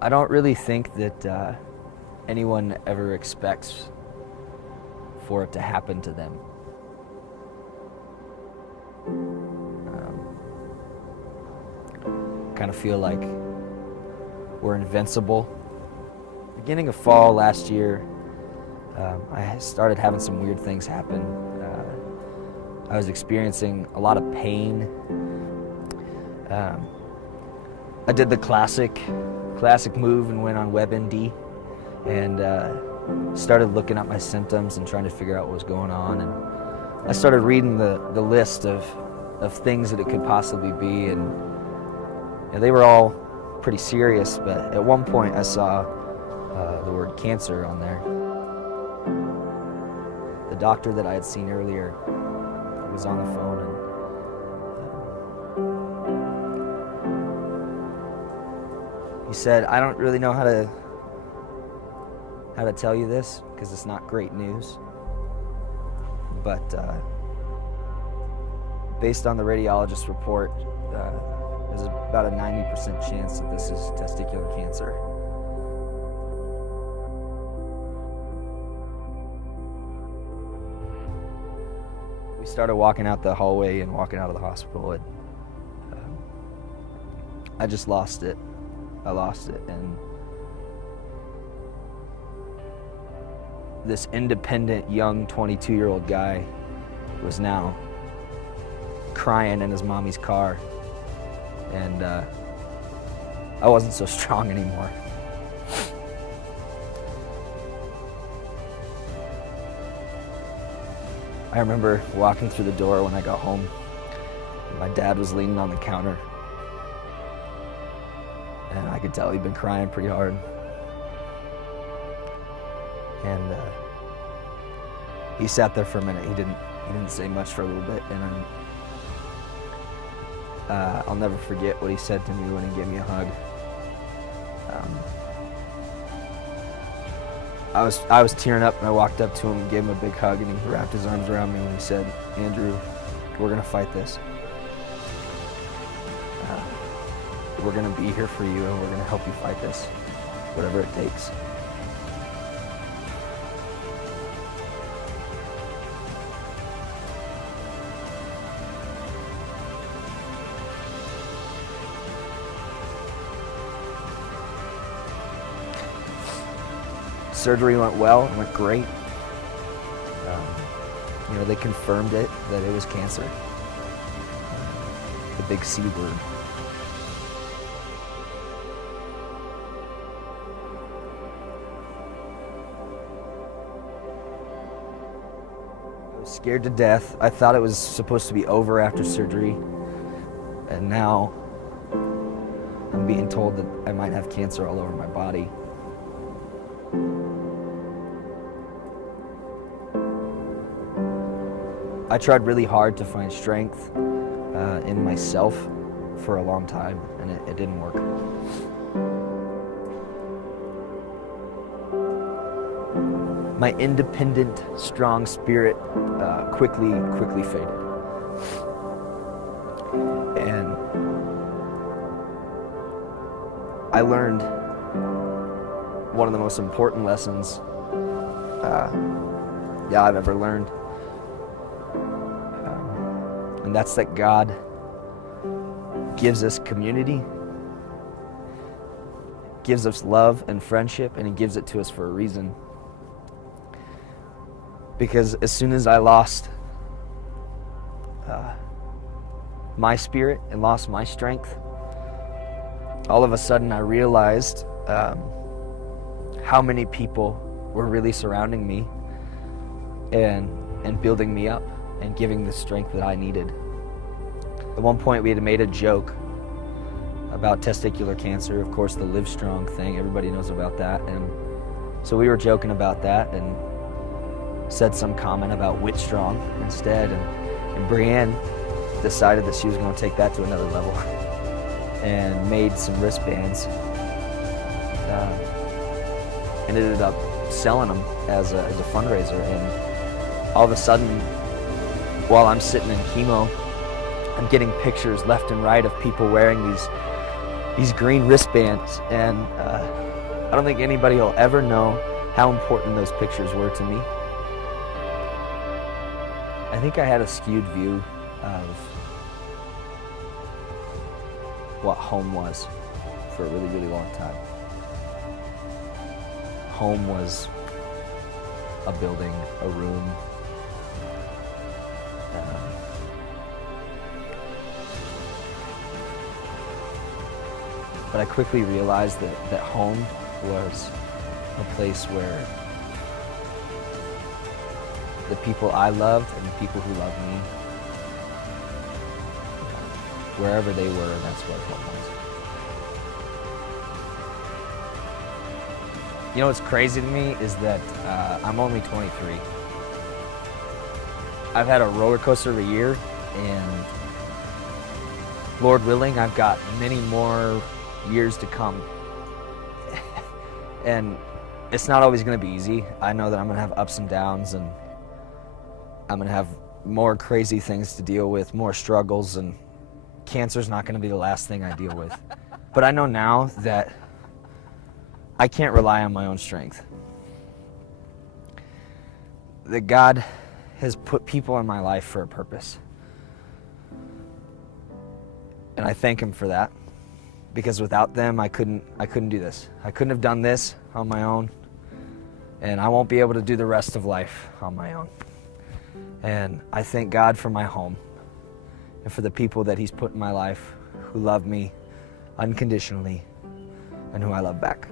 I don't really think that anyone ever expects for it to happen to them. Kind of feel like we're invincible. Beginning of fall last year, I started having some weird things happen. I was experiencing a lot of pain. I did the classic move and went on WebMD and started looking at my symptoms and trying to figure out what was going on. And I started reading the list of things that it could possibly be, and they were all pretty serious, but at one point I saw the word cancer on there. The doctor that I had seen earlier was on the phone, and he said, "I don't really know how to tell you this because it's not great news, but based on the radiologist's report, there's about a 90% chance that this is testicular cancer." We started walking out the hallway and walking out of the hospital, and I just lost it. I lost it, and this independent, young 22-year-old guy was now crying in his mommy's car, and I wasn't so strong anymore. I remember walking through the door when I got home. My dad was leaning on the counter, and I could tell he'd been crying pretty hard. And he sat there for a minute. He didn't say much for a little bit, and I'll never forget what he said to me when he gave me a hug. I was tearing up, and I walked up to him and gave him a big hug, and he wrapped his arms around me and he said, "Andrew, we're gonna fight this. We're gonna be here for you, and we're gonna help you fight this, whatever it takes." Surgery went well, it went great. They confirmed that it was cancer. The big C word. I was scared to death. I thought it was supposed to be over after surgery, and now I'm being told that I might have cancer all over my body. I tried really hard to find strength in myself for a long time, and it didn't work. My independent, strong spirit quickly faded. And I learned one of the most important lessons I've ever learned. And that's that God gives us community, gives us love and friendship, and He gives it to us for a reason. Because as soon as I lost my spirit and lost my strength, all of a sudden I realized how many people were really surrounding me and building me up and giving the strength that I needed. At one point we had made a joke about testicular cancer, of course the Live Strong thing, everybody knows about that, and so we were joking about that and said some comment about Wit Strong instead, and Brianne decided that she was going to take that to another level and made some wristbands and ended up selling them as a fundraiser. And all of a sudden, while I'm sitting in chemo, I'm getting pictures left and right of people wearing these green wristbands, and I don't think anybody will ever know how important those pictures were to me. I think I had a skewed view of what home was for a really, really long time. Home was a building, a room. But I quickly realized that home was a place where the people I loved and the people who loved me, wherever they were, that's what home was. You know what's crazy to me is that I'm only 23. I've had a roller coaster of a year, and Lord willing, I've got many more years to come. And it's not always going to be easy. I know that I'm going to have ups and downs, and I'm going to have more crazy things to deal with, more struggles, and cancer's not going to be the last thing I deal with. But I know now that I can't rely on my own strength. That God has put people in my life for a purpose. And I thank Him for that, because without them, I couldn't do this. I couldn't have done this on my own, and I won't be able to do the rest of life on my own. And I thank God for my home and for the people that He's put in my life who love me unconditionally and who I love back.